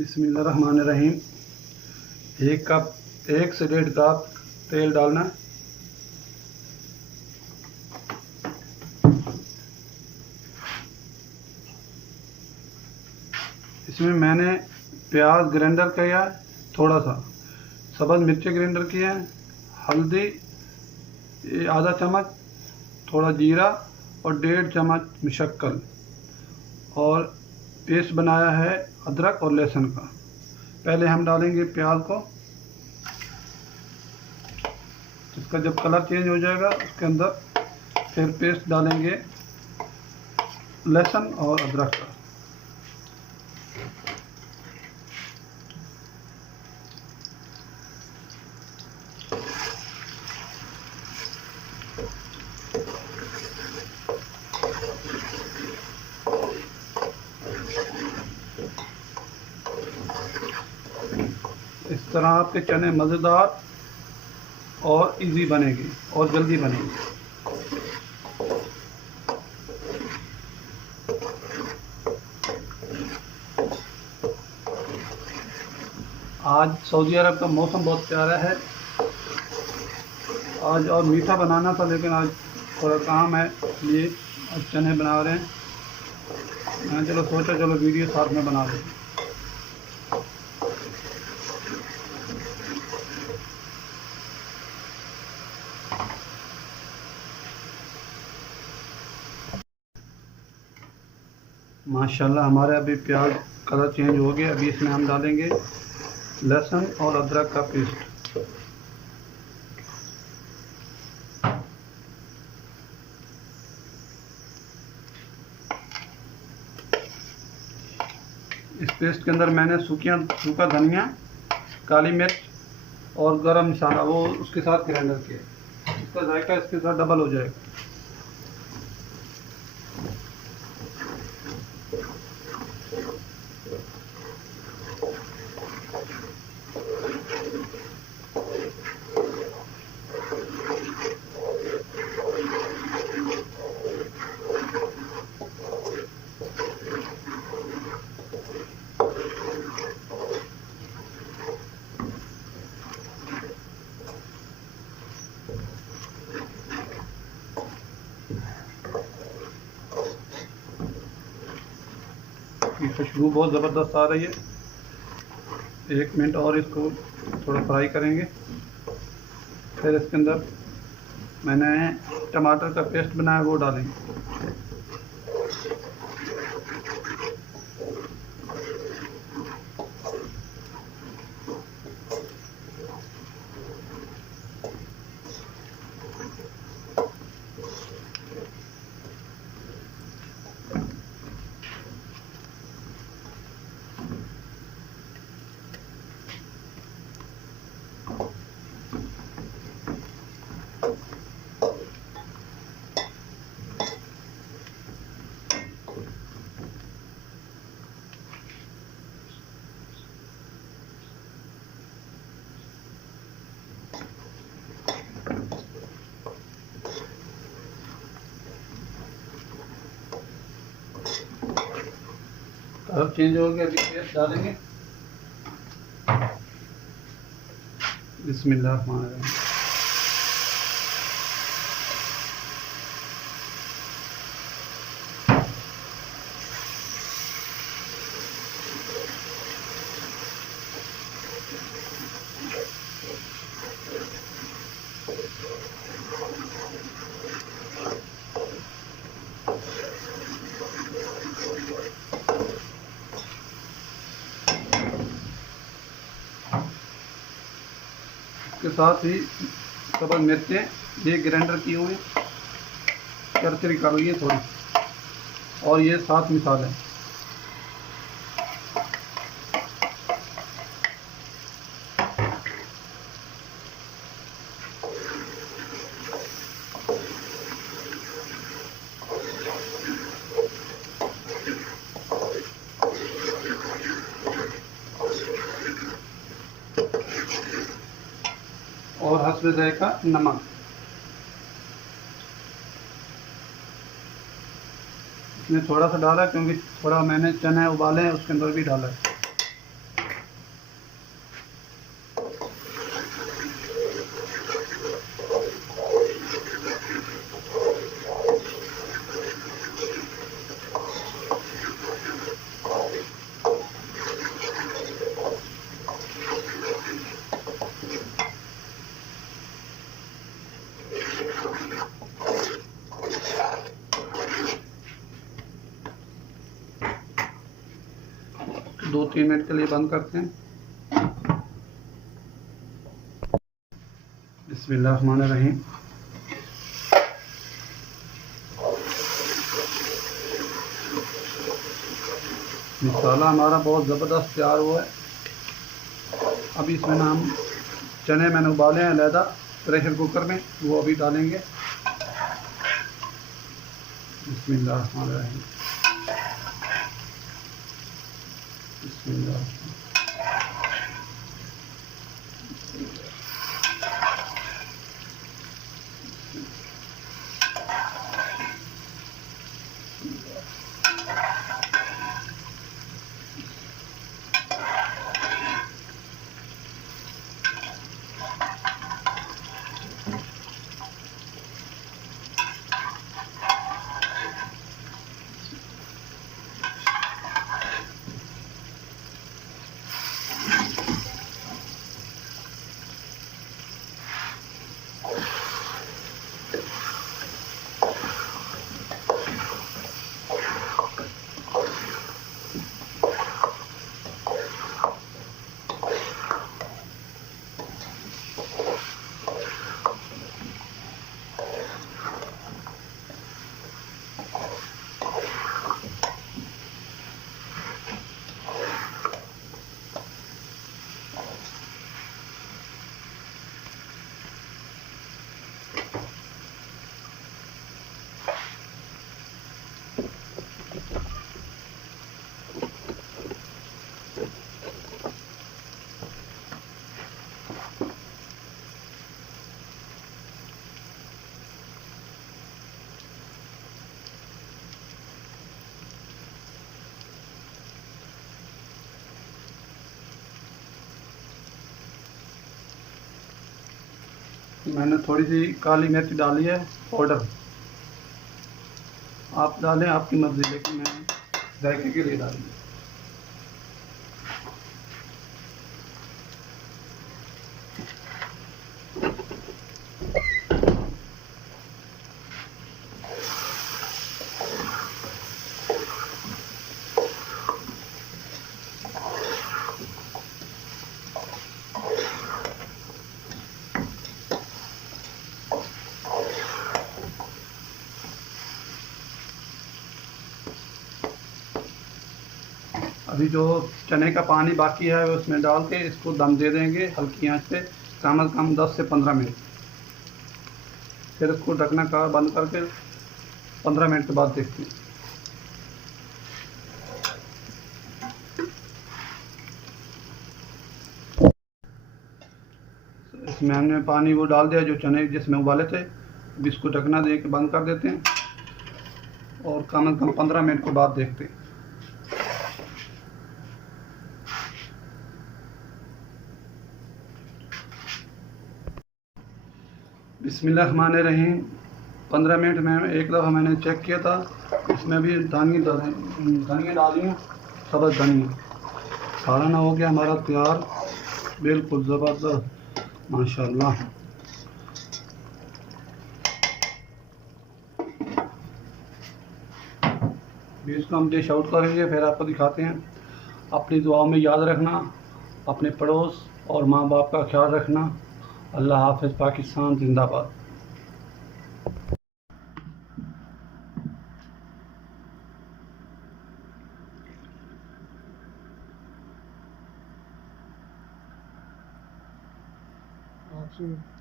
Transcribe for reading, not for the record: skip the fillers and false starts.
बिस्मिल्लाहिर्रहमानिर्रहीम। 1 से 1.5 कप तेल डालना। इसमें मैंने प्याज ग्राइंडर किया, थोड़ा सा सब्ज़ मिर्ची ग्राइंडर किया, हल्दी आधा चम्मच, थोड़ा जीरा और 1.5 चम्मच मुशक्कल, और पेस्ट बनाया है अदरक और लहसुन का। पहले हम डालेंगे प्याज को। इसका जब कलर चेंज हो जाएगा उसके अंदर फिर पेस्ट डालेंगे लहसुन और अदरक का। इस तरह आपके चने मज़ेदार और इजी बनेगी और जल्दी बनेगी। आज सऊदी अरब का मौसम बहुत प्यारा है। आज और मीठा बनाना था लेकिन आज थोड़ा काम है, इसलिए आज चने बना रहे हैं। मैंने सोचा चलो वीडियो साथ में बना लें। माशाल्लाह हमारे अभी प्याज कलर चेंज हो गया। अभी इसमें हम डालेंगे लहसुन और अदरक का पेस्ट। इस पेस्ट के अंदर मैंने सूखा धनिया, काली मिर्च और गरम मसाला वो उसके साथ ग्राइंडर किया। इसका जायका इसके साथ डबल हो जाएगा। की खुशबू बहुत ज़बरदस्त आ रही है। 1 मिनट और इसको थोड़ा फ्राई करेंगे। फिर इसके अंदर मैंने टमाटर का पेस्ट बनाया वो डालेंगे। कलर चेंज हो गया। अभी पेस्ट डालेंगे। बिस्मिल्लाहिर्रहमानिर्रहीम। इसके साथ ही सब्ज़ मिर्चें ये ग्राइंडर की हुई चरचरी कर ली है थोड़ी, और ये 7 मिसाल है। और हस्बे ज़ायका नमक। इसमें थोड़ा सा डाला क्योंकि थोड़ा मैंने चने उबाले हैं उसके अंदर भी डाला है। 2-3 मिनट के लिए बंद करते हैं। बिस्मिल्लाहिर्रहमानिर्रहीम। मसाला हमारा बहुत ज़बरदस्त तैयार हुआ है। अभी इसमें ना हम चने मैंने उबाले हैं अलहदा प्रेशर कुकर में, वो अभी डालेंगे। बिस्मिल्लाहिर्रहमानिर्रहीम। बिस्मिल्लाह। मैंने थोड़ी सी काली मिर्च डाली है पाउडर, आप डालें आपकी मर्ज़ी, लेकिन मैं जायके के लिए डाली। अभी जो चने का पानी बाकी है उसमें डाल के इसको दम दे देंगे हल्की आंच पे, कम से कम 10 से 15 मिनट। फिर इसको ढकना का बंद करके 15 मिनट के बाद देखते हैं। इसमें हमने पानी वो डाल दिया जो चने जिसमें उबाले थे। अब इसको ढकना दे के बंद कर देते हैं और कम से कम 15 मिनट के बाद देखते हैं। बिस्मिल्लाहिर्रहमानिर्रहीम। 15 मिनट में एक दफ़ा मैंने चेक किया था, इसमें भी धनिया डाली हूँ, सब्ज़ धनिया। खाना हो गया हमारा तैयार, बिल्कुल ज़बरदस्त माशाल्लाह। भी इसको हम डिश आउट करेंगे, फिर आपको दिखाते हैं। अपनी दुआओं में याद रखना, अपने पड़ोस और माँ बाप का ख्याल रखना। अल्लाह हाफ़िज़। पाकिस्तान जिंदाबाद। Absolutely.